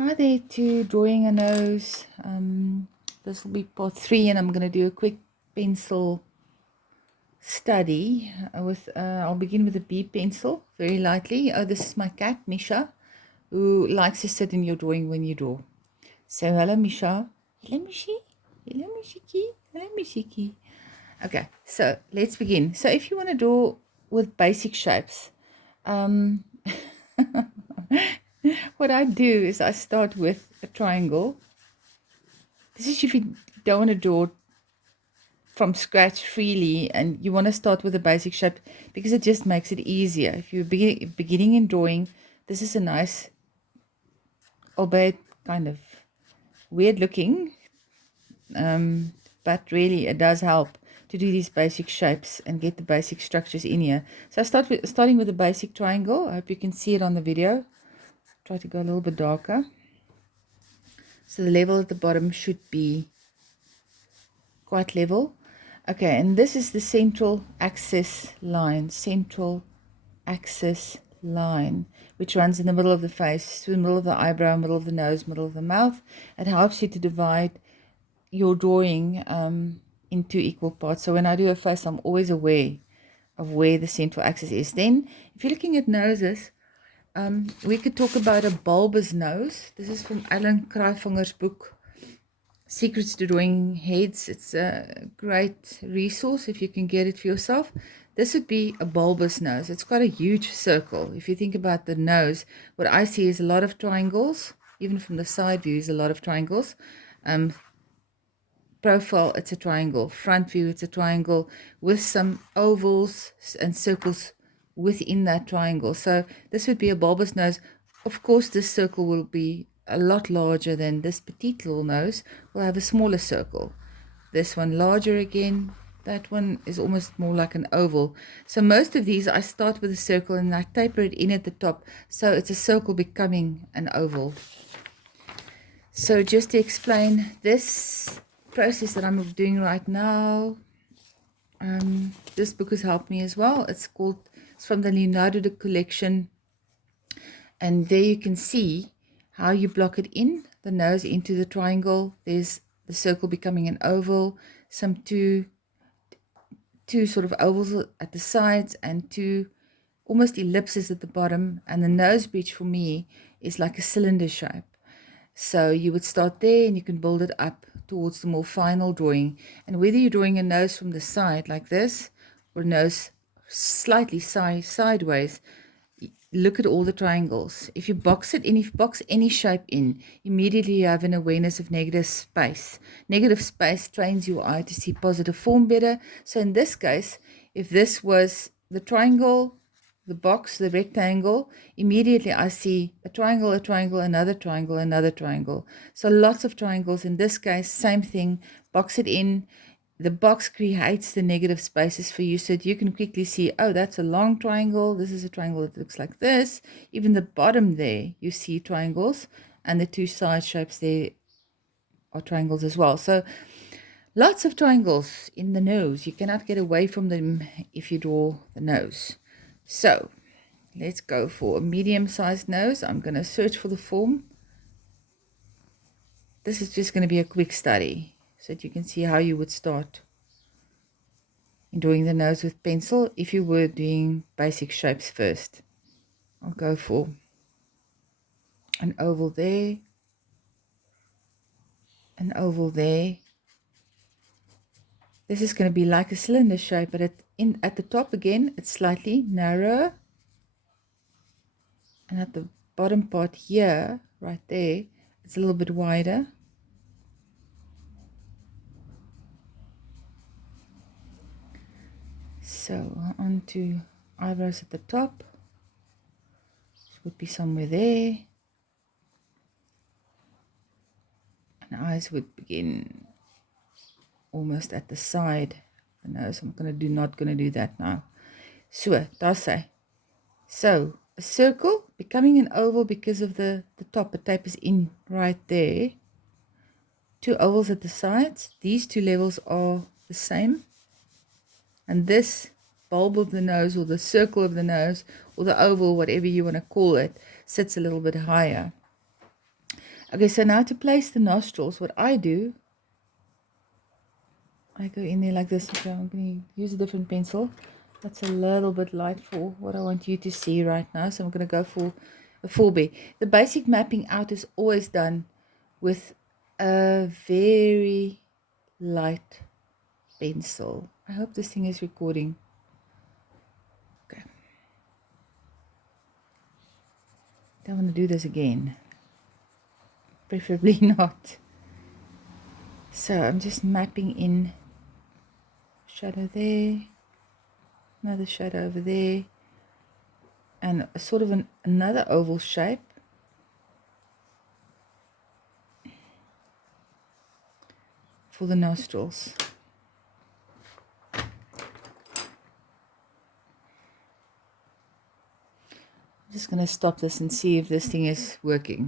Hi there to drawing a nose. This will be part 3 and I'm going to do a quick pencil study I'll begin with a B pencil very lightly. Oh, this is my cat Misha, who likes to sit in your drawing when you draw. So hello Misha. Hello Mishi. Hello Mishiki. Hello Mishiki. Okay, so let's begin. So if you want to draw with basic shapes, um, what I do is I start with a triangle. This is if you don't want to draw from scratch freely and you want to start with a basic shape because it just makes it easier. If you're beginning in drawing, this is a nice, albeit kind of weird looking, but really it does help to do these basic shapes and get the basic structures in here. So starting with a basic triangle. I hope you can see it on the video. Try to go a little bit darker. So the level at the bottom should be quite level. Okay, and this is the central axis line, which runs in the middle of the face, through the middle of the eyebrow, middle of the nose, middle of the mouth. It helps you to divide your drawing into equal parts. So when I do a face, I'm always aware of where the central axis is. Then, if you're looking at noses, we could talk about a bulbous nose. This is from Alan Kruifinger's book, Secrets to Drawing Heads. It's a great resource if you can get it for yourself. This would be a bulbous nose. It's quite a huge circle. If you think about the nose, what I see is a lot of triangles. Even from the side view is a lot of triangles. Profile, it's a triangle. Front view, it's a triangle with some ovals and circles within that triangle. So this would be a bulbous nose. Of course, this circle will be a lot larger than this petite little nose. We'll have a smaller circle. This one larger again. That one is almost more like an oval. So most of these, I start with a circle and I taper it in at the top. So it's a circle becoming an oval. So just to explain this process that I'm doing right now, this book has helped me as well. It's from the Leonardo da collection. And there you can see how you block it in, the nose into the triangle. There's the circle becoming an oval, some two sort of ovals at the sides and two almost ellipses at the bottom. And the nose bridge for me is like a cylinder shape. So you would start there and you can build it up towards the more final drawing. And whether you're drawing a nose from the side like this or a nose slightly sideways, look at all the triangles. If you box it in, if you box any shape in, immediately you have an awareness of negative space. Negative space trains your eye to see positive form better. So in this case, if this was the triangle, the box, the rectangle, immediately I see a triangle, another triangle, another triangle. So lots of triangles. In this case, same thing, box it in. The box creates the negative spaces for you so that you can quickly see, oh, that's a long triangle. This is a triangle that looks like this. Even the bottom there, you see triangles, and the two side shapes there are triangles as well. So lots of triangles in the nose. You cannot get away from them if you draw the nose. So let's go for a medium-sized nose. I'm going to search for the form. This is just going to be a quick study so that you can see how you would start in drawing the nose with pencil if you were doing basic shapes first. I'll go for an oval there, an oval there. This is going to be like a cylinder shape, but at the top again, it's slightly narrower. And at the bottom part here, right there, it's a little bit wider. So on to eyebrows at the top. This would be somewhere there. And eyes would begin almost at the side. The nose, I'm not going to do that now. So, daar's hy. So, a circle becoming an oval because of the top. It tapers in right there. Two ovals at the sides. These two levels are the same. And this bulb of the nose, or the circle of the nose, or the oval, whatever you want to call it, sits a little bit higher. Okay, so now to place the nostrils, what I do, I go in there like this. Okay, I'm going to use a different pencil. That's a little bit light for what I want you to see right now. So I'm going to go for a 4B. The basic mapping out is always done with a very light pencil. I hope this thing is recording. Okay. Don't want to do this again. Preferably not. So I'm just mapping in shadow there, another shadow over there, and a sort of another oval shape for the nostrils. I'm just going to stop this and see if this thing is working.